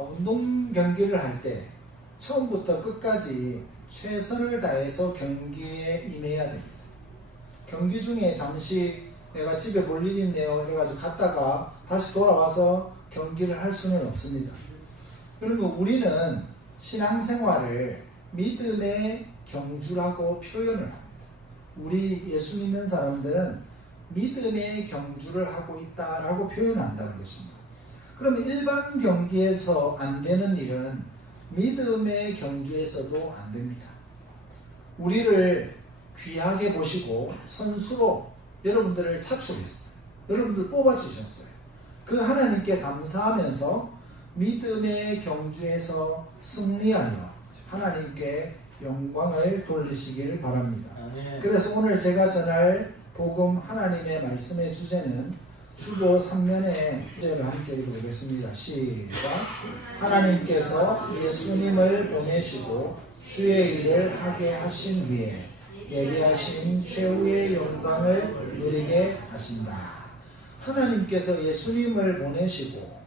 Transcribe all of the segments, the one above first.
운동 경기를 할 때 처음부터 끝까지 최선을 다해서 경기에 임해야 됩니다. 경기 중에 잠시 내가 집에 볼 일이 있네요 그래가지고 갔다가 다시 돌아와서 경기를 할 수는 없습니다. 그리고 우리는 신앙생활을 믿음의 경주라고 표현을 합니다. 우리 예수 믿는 사람들은 믿음의 경주를 하고 있다라고 표현한다는 것입니다. 그러면 일반 경기에서 안 되는 일은 믿음의 경주에서도 안 됩니다. 우리를 귀하게 보시고 선수로 여러분들을 차출했어요. 여러분들 뽑아주셨어요. 그 하나님께 감사하면서 믿음의 경주에서 승리하려 하나님께 영광을 돌리시길 바랍니다. 그래서 오늘 제가 전할 복음 하나님의 말씀의 주제는 주보 3면의 주제를 함께 읽어보겠습니다. 시작. 하나님께서 예수님을 보내시고 주의 일을 하게 하신 후에 예비하신 최후의 영광을 누리게 하신다. 하나님께서 예수님을 보내시고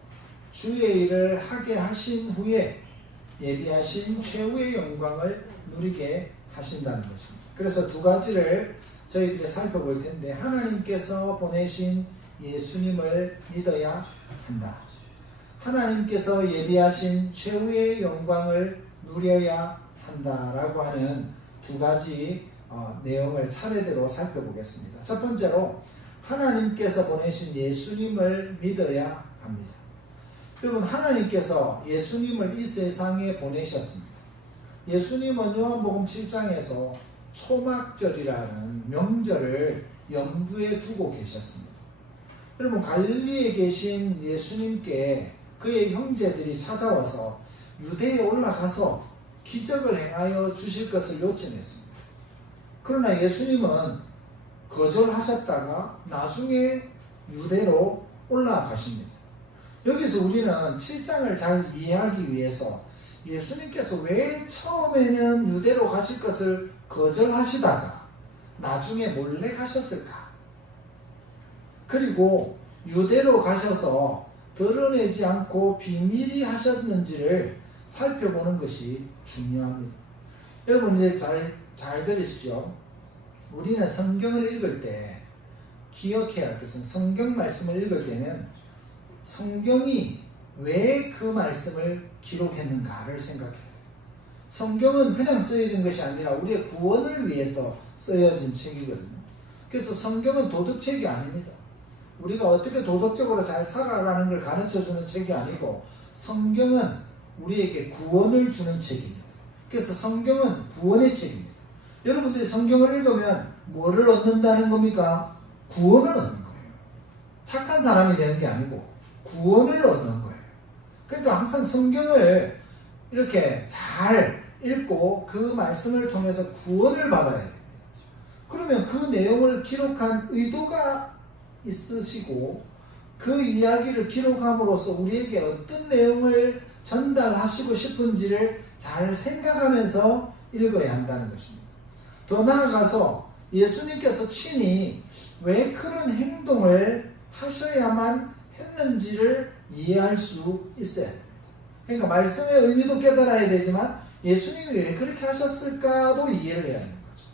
주의 일을 하게 하신 후에 예비하신 최후의 영광을 누리게 하신다는 것입니다. 그래서 두 가지를 저희들이 살펴볼 텐데, 하나님께서 보내신 예수님을 믿어야 한다. 하나님께서 예비하신 최후의 영광을 누려야 한다라고 하는 두 가지 내용을 차례대로 살펴보겠습니다. 첫 번째로 하나님께서 보내신 예수님을 믿어야 합니다. 여러분, 하나님께서 예수님을 이 세상에 보내셨습니다. 예수님은 요한복음 7장에서 초막절이라는 명절을 염두에 두고 계셨습니다. 여러분, 갈릴리에 계신 예수님께 그의 형제들이 찾아와서 유대에 올라가서 기적을 행하여 주실 것을 요청했습니다. 그러나 예수님은 거절하셨다가 나중에 유대로 올라가십니다. 여기서 우리는 7장을 잘 이해하기 위해서 예수님께서 왜 처음에는 유대로 가실 것을 거절하시다가 나중에 몰래 가셨을까? 그리고 유대로 가셔서 드러내지 않고 비밀히 하셨는지를 살펴보는 것이 중요합니다. 여러분, 이제 잘 들으시죠? 우리는 성경을 읽을 때 기억해야 할 것은, 성경 말씀을 읽을 때는 성경이 왜 그 말씀을 기록했는가를 생각해야 돼요. 성경은 그냥 쓰여진 것이 아니라 우리의 구원을 위해서 쓰여진 책이거든요. 그래서 성경은 도덕책이 아닙니다. 우리가 어떻게 도덕적으로 잘 살아가는 걸 가르쳐주는 책이 아니고, 성경은 우리에게 구원을 주는 책입니다. 그래서 성경은 구원의 책입니다. 여러분들이 성경을 읽으면 뭐를 얻는다는 겁니까? 구원을 얻는 거예요. 착한 사람이 되는 게 아니고 구원을 얻는 거예요. 그러니까 항상 성경을 이렇게 잘 읽고 그 말씀을 통해서 구원을 받아야 됩니다. 그러면 그 내용을 기록한 의도가 있으시고, 그 이야기를 기록함으로써 우리에게 어떤 내용을 전달하시고 싶은지를 잘 생각하면서 읽어야 한다는 것입니다. 더 나아가서 예수님께서 친히 왜 그런 행동을 하셔야만 했는지를 이해할 수 있어야 됩니다. 그러니까 말씀의 의미도 깨달아야 되지만 예수님이 왜 그렇게 하셨을까도 이해를 해야 하는 거죠.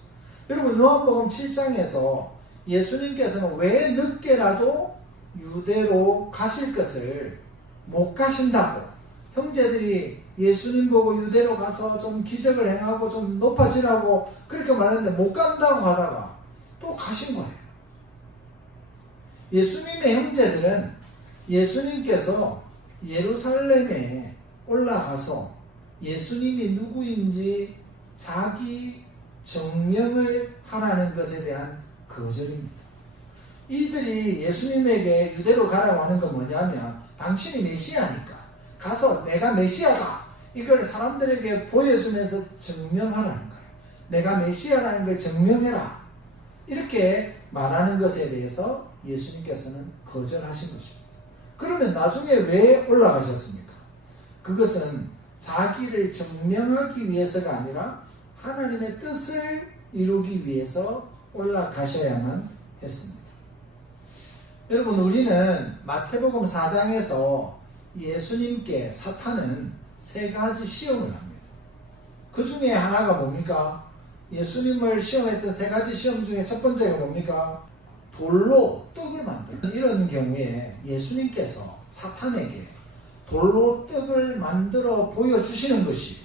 여러분, 요한복음 7장에서 예수님께서는 왜 늦게라도 유대로 가실 것을 못 가신다고, 형제들이 예수님 보고 유대로 가서 좀 기적을 행하고 좀 높아지라고 그렇게 말했는데 못 간다고 하다가 또 가신 거예요. 예수님의 형제들은 예수님께서 예루살렘에 올라가서 예수님이 누구인지 자기 증명을 하라는 것에 대한 거절입니다. 이들이 예수님에게 유대로 가라고 하는 건 뭐냐면, 당신이 메시아니까 가서 내가 메시아다, 이걸 사람들에게 보여주면서 증명하라는 거예요. 내가 메시아라는 걸 증명해라, 이렇게 말하는 것에 대해서 예수님께서는 거절하신 것입니다. 그러면 나중에 왜 올라가셨습니까? 그것은 자기를 증명하기 위해서가 아니라 하나님의 뜻을 이루기 위해서 올라가셔야만 했습니다. 여러분, 우리는 마태복음 4장에서 예수님께 사탄은 세 가지 시험을 합니다. 그 중에 하나가 뭡니까? 예수님을 시험했던 세 가지 시험 중에 첫 번째가 뭡니까? 돌로 떡을 만들어. 이런 경우에 예수님께서 사탄에게 돌로 떡을 만들어 보여주시는 것이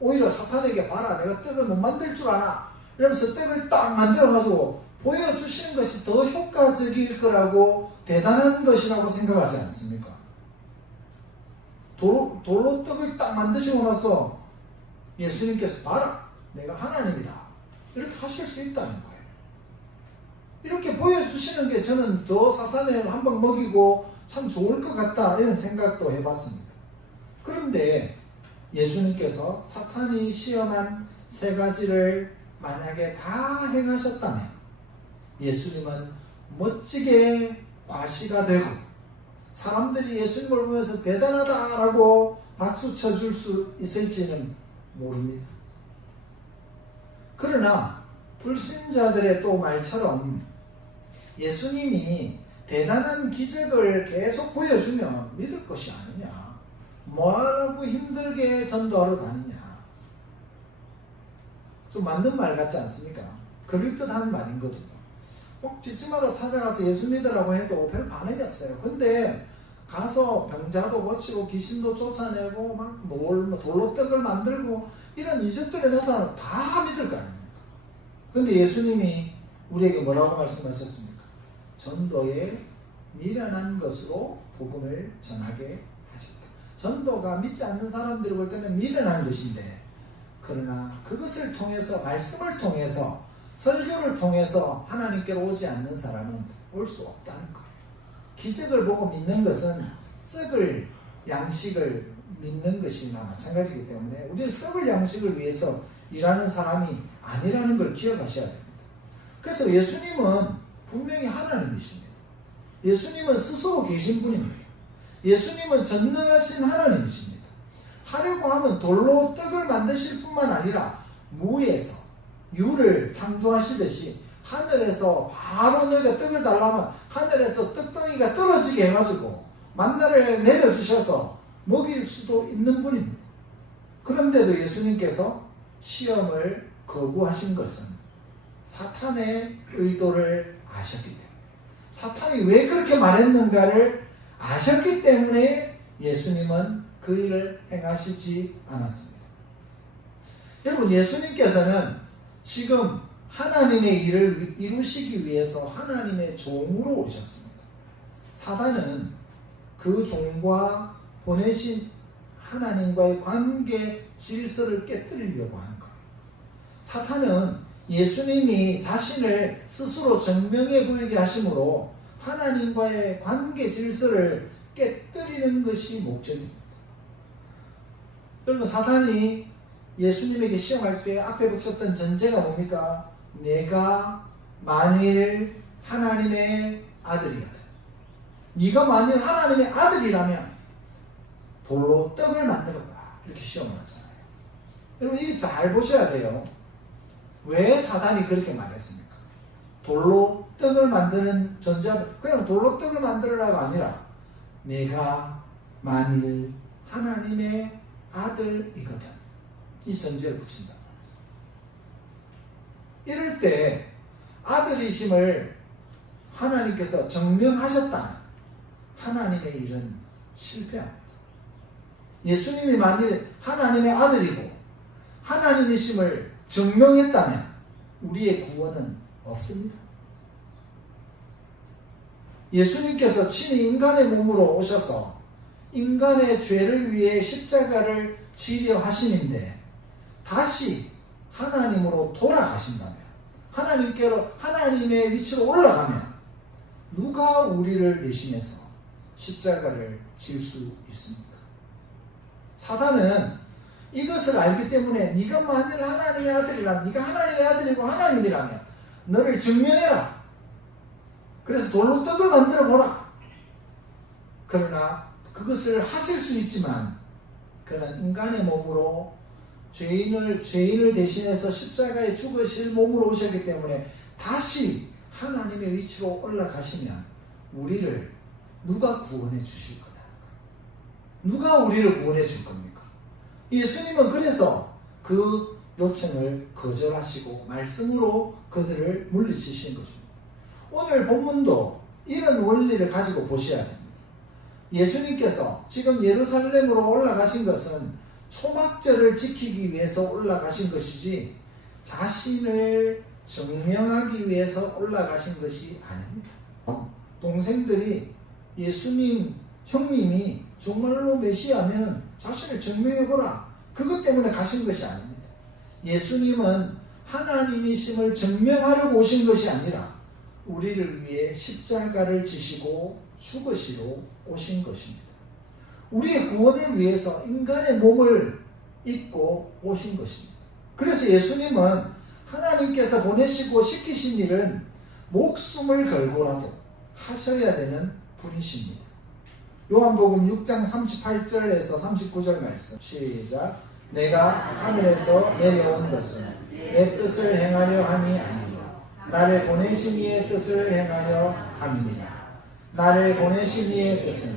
오히려 사탄에게 봐라, 내가 떡을 못 만들 줄 알아, 이러면서 떡을 딱 만들어가지고 보여주시는 것이 더 효과적일 거라고, 대단한 것이라고 생각하지 않습니까? 돌로 떡을 딱 만드시고 나서 예수님께서 봐라, 내가 하나님이다, 이렇게 하실 수 있다는 거예요. 이렇게 보여주시는 게 저는 더 사탄을 한 방 먹이고 참 좋을 것 같다, 이런 생각도 해봤습니다. 그런데 예수님께서 사탄이 시험한 세 가지를 만약에 다 행하셨다면 예수님은 멋지게 과시가 되고 사람들이 예수님을 보면서 대단하다라고 박수 쳐줄 수 있을지는 모릅니다. 그러나 불신자들의 또 말처럼 예수님이 대단한 기적을 계속 보여주면 믿을 것이 아니냐, 뭐하라고 힘들게 전도하러 다니냐, 좀 맞는 말 같지 않습니까? 그럴듯한 말이거든요. 꼭 집집마다 찾아가서 예수 믿으라고 해도 별 반응이 없어요. 근데 가서 병자도 고치고 귀신도 쫓아내고 막 돌로 떡을 만들고 이런 이적들이 나타나면 다 믿을 거 아닙니까? 근데 예수님이 우리에게 뭐라고 말씀하셨습니까? 전도에 미련한 것으로 복음을 전하게 하셨다. 전도가 믿지 않는 사람들이 볼 때는 미련한 것인데, 그러나 그것을 통해서, 말씀을 통해서, 설교를 통해서 하나님께로 오지 않는 사람은 올 수 없다는 거예요. 기적을 보고 믿는 것은 썩을 양식을 믿는 것이나 마찬가지이기 때문에 우리는 썩을 양식을 위해서 일하는 사람이 아니라는 걸 기억하셔야 됩니다. 그래서 예수님은 분명히 하나님이십니다. 예수님은 스스로 계신 분입니다. 예수님은 전능하신 하나님이십니다. 하려고 하면 돌로 떡을 만드실 뿐만 아니라 무에서 유를 창조하시듯이 하늘에서 바로 너희가 떡을 달라면 하늘에서 떡덩이가 떨어지게 해가지고 만나를 내려주셔서 먹일 수도 있는 분입니다. 그런데도 예수님께서 시험을 거부하신 것은 사탄의 의도를 아셨기 때문에, 사탄이 왜 그렇게 말했는가를 아셨기 때문에 예수님은 그 일을 행하시지 않았습니다. 여러분, 예수님께서는 지금 하나님의 일을 이루시기 위해서 하나님의 종으로 오셨습니다. 사단은 그 종과 보내신 하나님과의 관계 질서를 깨뜨리려고 하는 거예요. 사탄은 예수님이 자신을 스스로 증명해 보이게 하심으로 하나님과의 관계 질서를 깨뜨리는 것이 목적입니다. 여러분, 사탄이 예수님에게 시험할 때 앞에 붙였던 전제가 뭡니까? 내가 만일 하나님의 아들이야, 네가 만일 하나님의 아들이라면 돌로 떡을 만들어봐, 이렇게 시험을 하잖아요. 여러분, 이게 잘 보셔야 돼요. 왜 사단이 그렇게 말했습니까? 돌로 떡을 만드는 전제는 그냥 돌로 떡을 만들어라가 아니라 내가 만일 하나님의 아들이거든, 이 전제를 붙인다. 이럴 때 아들이심을 하나님께서 증명하셨다면 하나님의 일은 실패합니다. 예수님이 만일 하나님의 아들이고 하나님이심을 증명했다면 우리의 구원은 없습니다. 예수님께서 친히 인간의 몸으로 오셔서 인간의 죄를 위해 십자가를 지려 하시는데 다시 하나님으로 돌아가신다면, 하나님께로, 하나님의 위치로 올라가면 누가 우리를 대신해서 십자가를 질 수 있습니까? 사단은 이것을 알기 때문에 네가 만일 하나님의 아들이라면, 네가 하나님의 아들이고 하나님이라면 너를 증명해라, 그래서 돌로 떡을 만들어 보라. 그러나 그것을 하실 수 있지만 그는 인간의 몸으로 죄인을 대신해서 십자가에 죽으실 몸으로 오셨기 때문에 다시 하나님의 위치로 올라가시면 우리를 누가 구원해 주실 거냐? 누가 우리를 구원해 줄 겁니까? 예수님은 그래서 그 요청을 거절하시고 말씀으로 그들을 물리치신 것입니다. 오늘 본문도 이런 원리를 가지고 보셔야 됩니다. 예수님께서 지금 예루살렘으로 올라가신 것은 초막절을 지키기 위해서 올라가신 것이지 자신을 증명하기 위해서 올라가신 것이 아닙니다. 동생들이 예수님, 형님이 정말로 메시아면 자신을 증명해보라. 그것 때문에 가신 것이 아닙니다. 예수님은 하나님이심을 증명하려고 오신 것이 아니라 우리를 위해 십자가를 지시고 죽으시러 오신 것입니다. 우리의 구원을 위해서 인간의 몸을 입고 오신 것입니다. 그래서 예수님은 하나님께서 보내시고 시키신 일은 목숨을 걸고라도 하셔야 되는 분이십니다. 요한복음 6장 38절에서 39절 말씀 시작. 내가 하늘에서 내려온 것은 내 뜻을 행하려 함이 아니요 나를 보내신 이의 뜻을 행하려 함이니라. 나를 보내신 이의 뜻은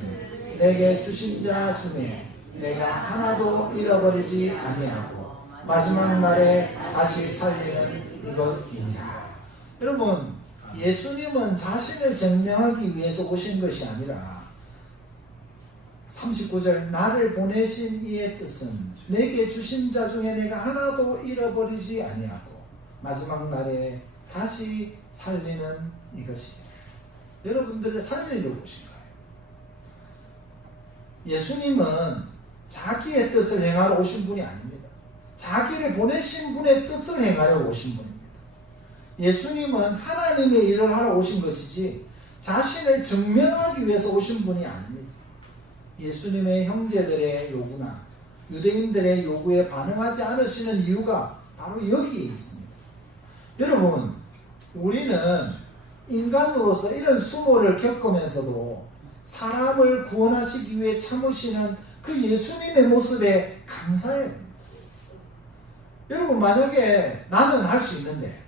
내게 주신 자 중에 내가 하나도 잃어버리지 아니하고 마지막 날에 다시 살리는 이것이니라. 여러분, 예수님은 자신을 증명하기 위해서 오신 것이 아니라 39절 나를 보내신 이의 뜻은 내게 주신 자 중에 내가 하나도 잃어버리지 아니하고 마지막 날에 다시 살리는 이것이니라. 여러분들을 살리려고 오신 거예요. 예수님은 자기의 뜻을 행하러 오신 분이 아닙니다. 자기를 보내신 분의 뜻을 행하러 오신 분입니다. 예수님은 하나님의 일을 하러 오신 것이지 자신을 증명하기 위해서 오신 분이 아닙니다. 예수님의 형제들의 요구나 유대인들의 요구에 반응하지 않으시는 이유가 바로 여기에 있습니다. 여러분, 우리는 인간으로서 이런 수모를 겪으면서도 사람을 구원하시기 위해 참으시는 그 예수님의 모습에 감사해야 됩니다. 여러분, 만약에 나는 할 수 있는데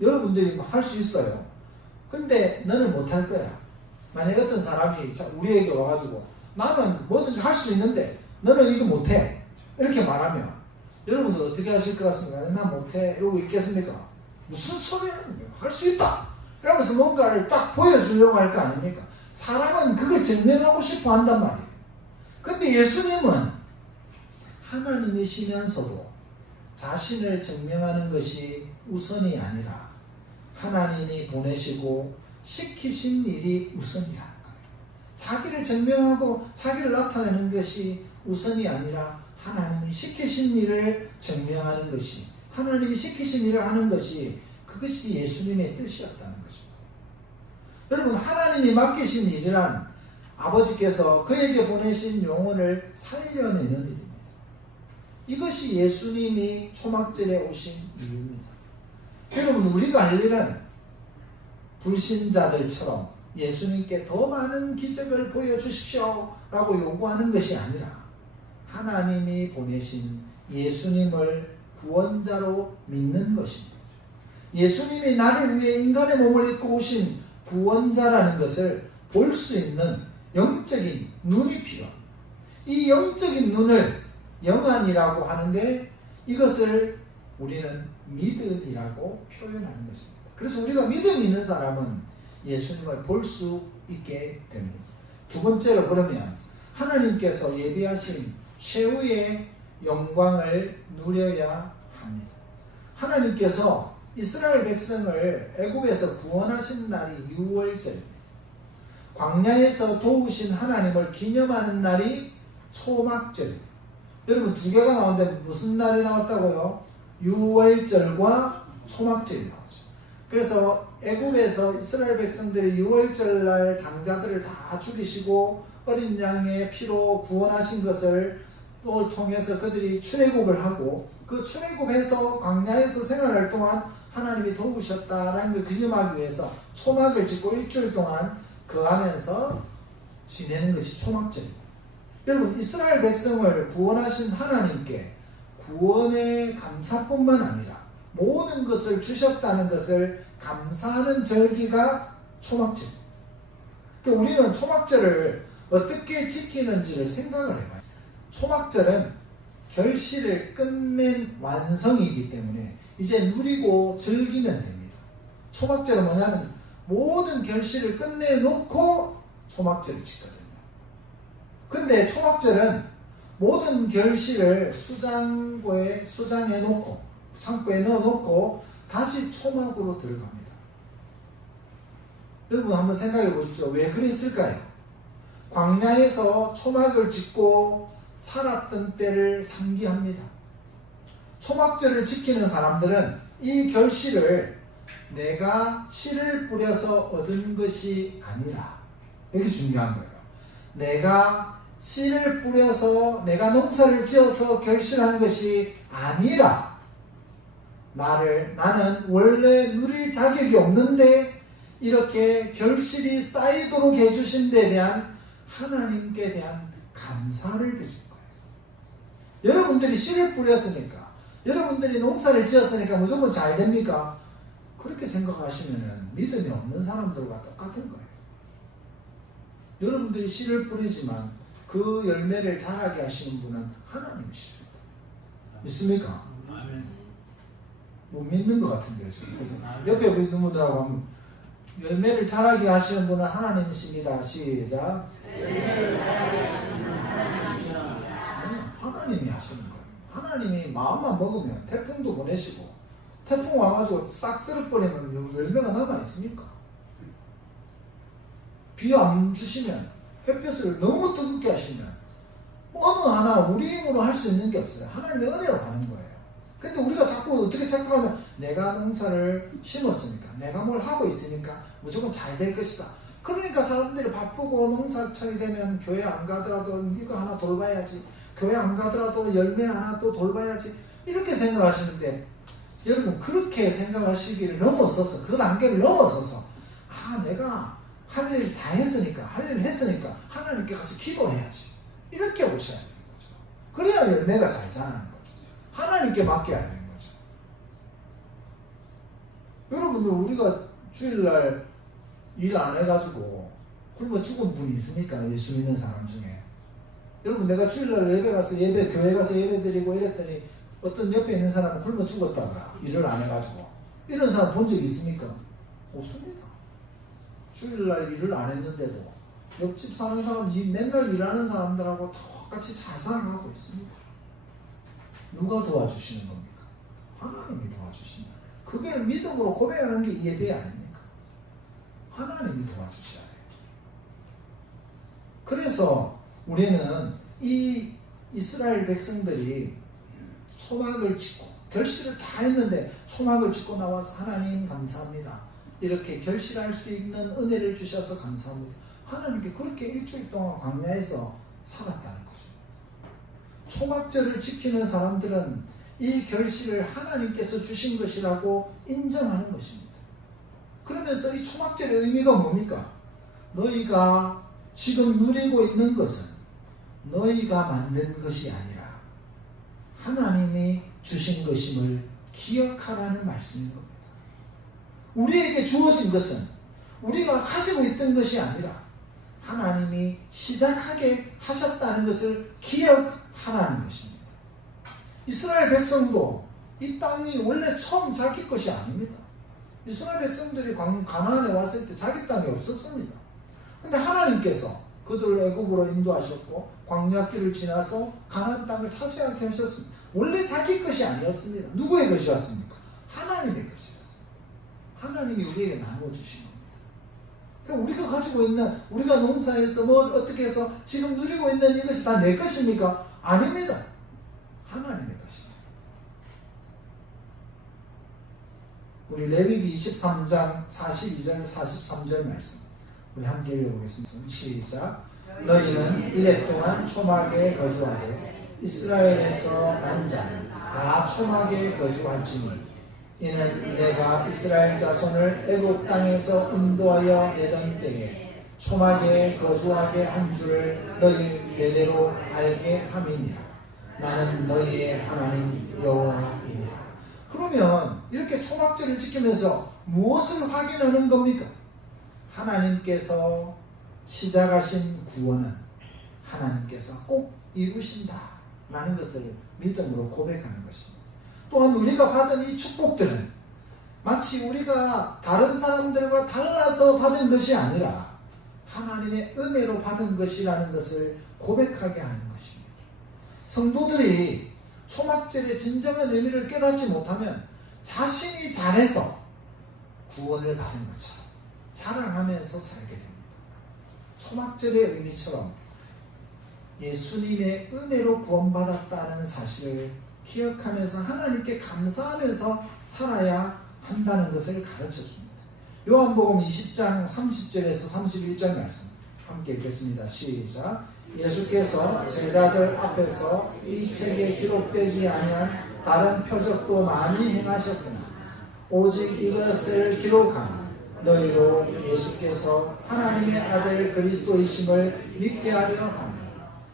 여러분들이 할 수 있어요. 근데 너는 못할 거야. 만약에 어떤 사람이 우리에게 와가지고 나는 뭐든지 할 수 있는데 너는 이거 못해. 이렇게 말하면 여러분들 어떻게 하실 것 같습니까? 나 못해. 이러고 있겠습니까? 무슨 소리 하는 거예요? 할 수 있다. 이러면서 뭔가를 딱 보여주려고 할 거 아닙니까? 사람은 그걸 증명하고 싶어 한단 말이에요. 근데 예수님은 하나님이시면서도 자신을 증명하는 것이 우선이 아니라 하나님이 보내시고 시키신 일이 우선이라는 거예요. 자기를 증명하고 자기를 나타내는 것이 우선이 아니라 하나님이 시키신 일을 증명하는 것이, 하나님이 시키신 일을 하는 것이, 그것이 예수님의 뜻이었다는 것입니다. 여러분, 하나님이 맡기신 일이란 아버지께서 그에게 보내신 영혼을 살려내는 일입니다. 이것이 예수님이 초막절에 오신 이유입니다. 여러분, 우리가 할 일은 불신자들처럼 예수님께 더 많은 기적을 보여주십시오 라고 요구하는 것이 아니라 하나님이 보내신 예수님을 구원자로 믿는 것입니다. 예수님이 나를 위해 인간의 몸을 입고 오신 구원자라는 것을 볼 수 있는 영적인 눈이 필요합니다. 이 영적인 눈을 영안이라고 하는데 이것을 우리는 믿음이라고 표현하는 것입니다. 그래서 우리가 믿음이 있는 사람은 예수님을 볼 수 있게 됩니다. 두 번째로, 그러면 하나님께서 예비하신 최후의 영광을 누려야 합니다. 하나님께서 이스라엘 백성을 애굽에서 구원하신 날이 6월절입니다. 광야에서 도우신 하나님을 기념하는 날이 초막절입니다. 여러분, 두 개가 나오는데 무슨 날이 나왔다고요? 6월절과 초막절이 나오죠. 그래서 애굽에서 이스라엘 백성들이 6월절 날 장자들을 다 죽이시고 어린 양의 피로 구원하신 것을 또 통해서 그들이 출애굽을 하고, 그 출애굽해서 광야에서 생활할 동안 하나님이 도우셨다라는 걸 기념하기 위해서 초막을 짓고 일주일 동안 거하면서 지내는 것이 초막절입니다. 여러분, 이스라엘 백성을 구원하신 하나님께 구원의 감사뿐만 아니라 모든 것을 주셨다는 것을 감사하는 절기가 초막절입니다. 그러니까 우리는 초막절을 어떻게 지키는지를 생각을 해봐요. 초막절은 결실을 끝낸 완성이기 때문에 이제 누리고 즐기면 됩니다. 초막절은 뭐냐면 모든 결실을 끝내놓고 초막절을 짓거든요. 근데 초막절은 모든 결실을 수장에 놓고 창고에 넣어놓고 다시 초막으로 들어갑니다. 여러분 한번 생각해 보십시오. 왜 그랬을까요? 광야에서 초막을 짓고 살았던 때를 상기합니다. 초막절을 지키는 사람들은 이 결실을 내가 씨를 뿌려서 얻은 것이 아니라, 여기 중요한 거예요. 내가 씨를 뿌려서 내가 농사를 지어서 결실한 것이 아니라 나는 원래 누릴 자격이 없는데 이렇게 결실이 쌓이도록 해주신 데 대한 하나님께 대한 감사를 드릴 거예요. 여러분들이 씨를 뿌렸으니까, 여러분들이 농사를 지었으니까 무조건 잘 됩니까? 그렇게 생각하시면 믿음이 없는 사람들과 똑같은 거예요. 여러분들이 씨를 뿌리지만 그 열매를 자라게 하시는 분은 하나님이십니다. 믿습니까? 못 믿는 것 같은데요. 그래서 옆에 있는 분들하고 한번 열매를 자라게 하시는 분은 하나님이십니다. 시작. 하나님이 하시는 거예요. 하나님이 마음만 먹으면 태풍도 보내시고, 태풍 와가지고 싹 쓸어버리면 열매가 남아있습니까? 비 안 주시면, 햇볕을 너무 뜨겁게 하시면 어느 하나 우리 힘으로 할 수 있는 게 없어요. 하나님의 은혜로 가는 거예요. 근데 우리가 자꾸 어떻게 착각하면 내가 농사를 심었으니까, 내가 뭘 하고 있으니까 무조건 잘 될 것이다. 그러니까 사람들이 바쁘고 농사철이 되면 교회 안 가더라도 이거 하나 돌봐야지, 교회 안 가더라도 열매 하나 또 돌봐야지, 이렇게 생각하시는데, 여러분 그렇게 생각하시기를 넘어서서, 그 단계를 넘어서서, 내가 할 일 다 했으니까, 할 일 했으니까 하나님께 가서 기도해야지, 이렇게 오셔야 되는 거죠. 그래야 열매가 잘 자라는 거죠. 하나님께 맡겨야 되는 거죠. 여러분들 우리가 주일날 일 안 해가지고 굶어 죽은 분이 있습니까? 예수 믿는 사람 중에. 여러분 내가 주일날 교회 가서 예배 드리고 이랬더니 어떤 옆에 있는 사람은 굶어 죽었다고요. 일을 안 해가지고. 이런 사람 본 적 있습니까? 없습니다. 주일날 일을 안 했는데도 옆집 사는 사람, 맨날 일하는 사람들하고 똑같이 잘 살아가고 있습니다. 누가 도와주시는 겁니까? 하나님이 도와주신다. 그게 믿음으로 고백하는 게 예배 아닙니까? 하나님이 도와주셔야 돼요. 그래서 우리는 이 이스라엘 백성들이 초막을 짓고 결실을 다 했는데 초막을 짓고 나와서 하나님 감사합니다, 이렇게 결실할 수 있는 은혜를 주셔서 감사합니다, 하나님께 그렇게 일주일 동안 광야에서 살았다는 것입니다. 초막절을 지키는 사람들은 이 결실을 하나님께서 주신 것이라고 인정하는 것입니다. 그러면서 이 초막절의 의미가 뭡니까? 너희가 지금 누리고 있는 것은 너희가 만든 것이 아니라 하나님이 주신 것임을 기억하라는 말씀인 겁니다. 우리에게 주어진 것은 우리가 가지고 있던 것이 아니라 하나님이 시작하게 하셨다는 것을 기억하라는 것입니다. 이스라엘 백성도 이 땅이 원래 처음 자기 것이 아닙니다. 이스라엘 백성들이 가나안에 왔을 때 자기 땅이 없었습니다. 근데 하나님께서 그들을 애굽으로 인도하셨고 광야길을 지나서 가나안 땅을 차지하게 하셨습니다. 원래 자기 것이 아니었습니다. 누구의 것이었습니까? 하나님의 것이었습니다. 하나님이 우리에게 나눠주신 겁니다. 그러니까 우리가 가지고 있는, 우리가 농사에서 뭐 어떻게 해서 지금 누리고 있는 이것이 다 내 것입니까? 아닙니다. 하나님의 것입니다. 우리 레위기 23장 42절 43절 말씀 우리 함께 읽어보겠습니다. 시작. 너희는 이래 동안 초막에 거주하되 이스라엘에서 난 자는 다 초막에 거주할지니 이는 내가 이스라엘 자손을 애굽 땅에서 인도하여 내던 때에 초막에 거주하게 한 줄을 너희 대대로 알게 함이니라. 나는 너희의 하나님 여호와이니라. 그러면 이렇게 초막절을 지키면서 무엇을 확인하는 겁니까? 하나님께서 시작하신 구원은 하나님께서 꼭 이루신다라는 것을 믿음으로 고백하는 것입니다. 또한 우리가 받은 이 축복들은 마치 우리가 다른 사람들과 달라서 받은 것이 아니라 하나님의 은혜로 받은 것이라는 것을 고백하게 하는 것입니다. 성도들이 초막절의 진정한 의미를 깨닫지 못하면 자신이 잘해서 구원을 받은 것처럼 자랑하면서 살게 됩니다. 초막절의 의미처럼 예수님의 은혜로 구원받았다는 사실을 기억하면서 하나님께 감사하면서 살아야 한다는 것을 가르쳐줍니다. 요한복음 20장 30절에서 31절 말씀 함께 읽겠습니다. 시작. 예수께서 제자들 앞에서 이 책에 기록되지 아니한 다른 표적도 많이 행하셨으나 오직 이것을 기록하며 너희로 예수께서 하나님의 아들 그리스도이심을 믿게 하려 합니다.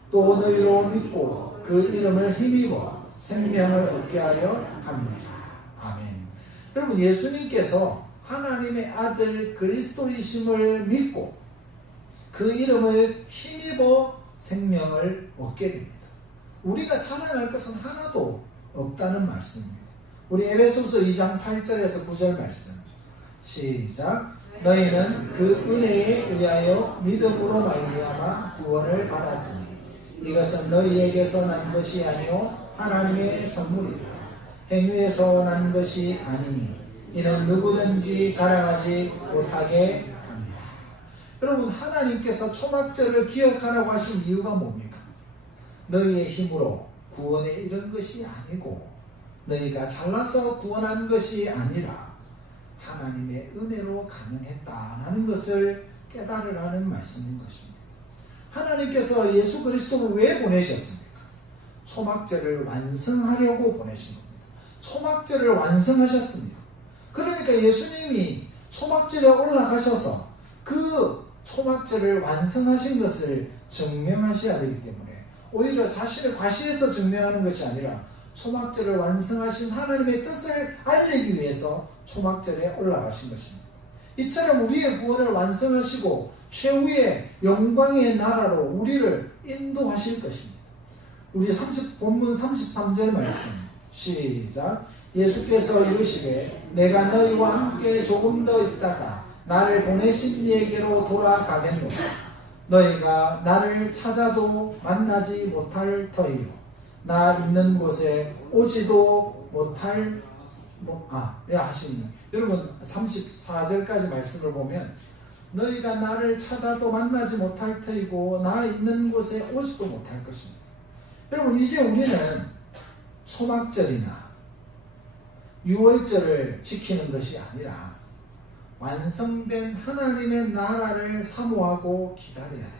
또 너희로 믿고 그 이름을 힘입어 생명을 얻게 하려 합니다. 아멘. 여러분, 예수님께서 하나님의 아들 그리스도이심을 믿고 그 이름을 힘입어 생명을 얻게 됩니다. 우리가 자랑할 것은 하나도 없다는 말씀입니다. 우리 에베소서 2장 8절에서 9절 말씀 시작. 너희는 그 은혜에 의하여 믿음으로 말미암아 구원을 받았으니 이것은 너희에게서 난 것이 아니요 하나님의 선물이다. 행위에서 난 것이 아니니 이는 누구든지 자랑하지 못하게 합니다. 여러분, 하나님께서 초막절을 기억하라고 하신 이유가 뭡니까? 너희의 힘으로 구원에 이른 것이 아니고 너희가 잘나서 구원한 것이 아니라 하나님의 은혜로 가능했다는 것을 깨달으라는 말씀인 것입니다. 하나님께서 예수 그리스도를 왜 보내셨습니까? 초막절을 완성하려고 보내신 겁니다. 초막절을 완성하셨습니다. 그러니까 예수님이 초막절에 올라가셔서 그 초막절을 완성하신 것을 증명하셔야 되기 때문에 오히려 자신을 과시해서 증명하는 것이 아니라 초막절을 완성하신 하나님의 뜻을 알리기 위해서 초막절에 올라가신 것입니다. 이처럼 우리의 구원을 완성하시고 최후의 영광의 나라로 우리를 인도하실 것입니다. 우리 본문 33절 말씀 시작. 예수께서 이르시되 내가 너희와 함께 조금 더 있다가 나를 보내신 이에게로 돌아가겠노라. 너희가 나를 찾아도 만나지 못할 터이요 나 있는 곳에 오지도 못할 하시니 여러분 34절까지 말씀을 보면 너희가 나를 찾아도 만나지 못할 터이고 나 있는 곳에 오지도 못할 것입니다. 여러분, 이제 우리는 초막절이나 유월절을 지키는 것이 아니라 완성된 하나님의 나라를 사모하고 기다려야 됩니다.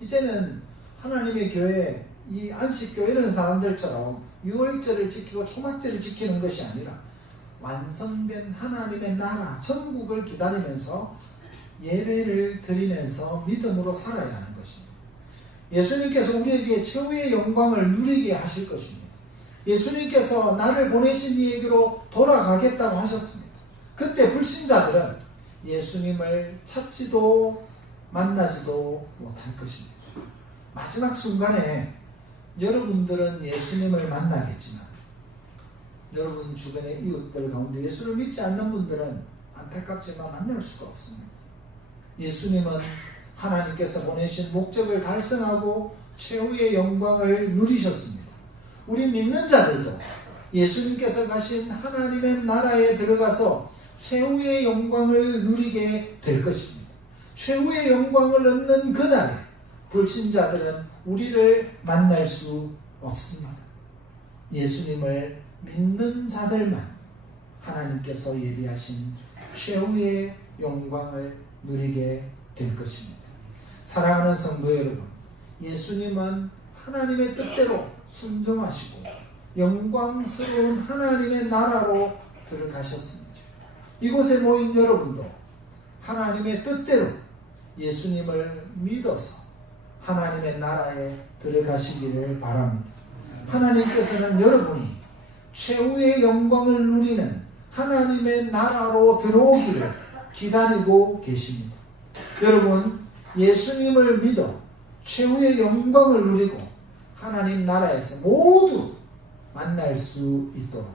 이제는 하나님의 교회, 이 안식교 이런 사람들처럼 유월절을 지키고 초막절을 지키는 것이 아니라 완성된 하나님의 나라, 천국을 기다리면서 예배를 드리면서 믿음으로 살아야 하는 것입니다. 예수님께서 우리에게 최후의 영광을 누리게 하실 것입니다. 예수님께서 나를 보내신 이에게로 돌아가겠다고 하셨습니다. 그때 불신자들은 예수님을 찾지도 만나지도 못할 것입니다. 마지막 순간에 여러분들은 예수님을 만나겠지만 여러분 주변의 이웃들 가운데 예수를 믿지 않는 분들은 안타깝지만 만날 수가 없습니다. 예수님은 하나님께서 보내신 목적을 달성하고 최후의 영광을 누리셨습니다. 우리 믿는 자들도 예수님께서 가신 하나님의 나라에 들어가서 최후의 영광을 누리게 될 것입니다. 최후의 영광을 얻는 그날에 불신자들은 우리를 만날 수 없습니다. 예수님을 믿는 자들만 하나님께서 예비하신 최후의 영광을 누리게 될 것입니다. 사랑하는 성도 여러분, 예수님은 하나님의 뜻대로 순종하시고 영광스러운 하나님의 나라로 들어가셨습니다. 이곳에 모인 여러분도 하나님의 뜻대로 예수님을 믿어서 하나님의 나라에 들어가시기를 바랍니다. 하나님께서는 여러분이 최후의 영광을 누리는 하나님의 나라로 들어오기를 기다리고 계십니다. 여러분, 예수님을 믿어 최후의 영광을 누리고 하나님 나라에서 모두 만날 수 있도록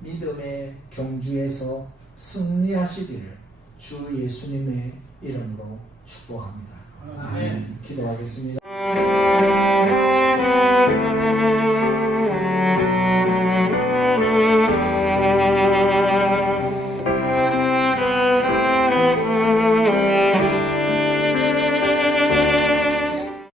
믿음의 경주에서 승리하시기를 주 예수님의 이름으로 축복합니다. 아멘. 기도하겠습니다.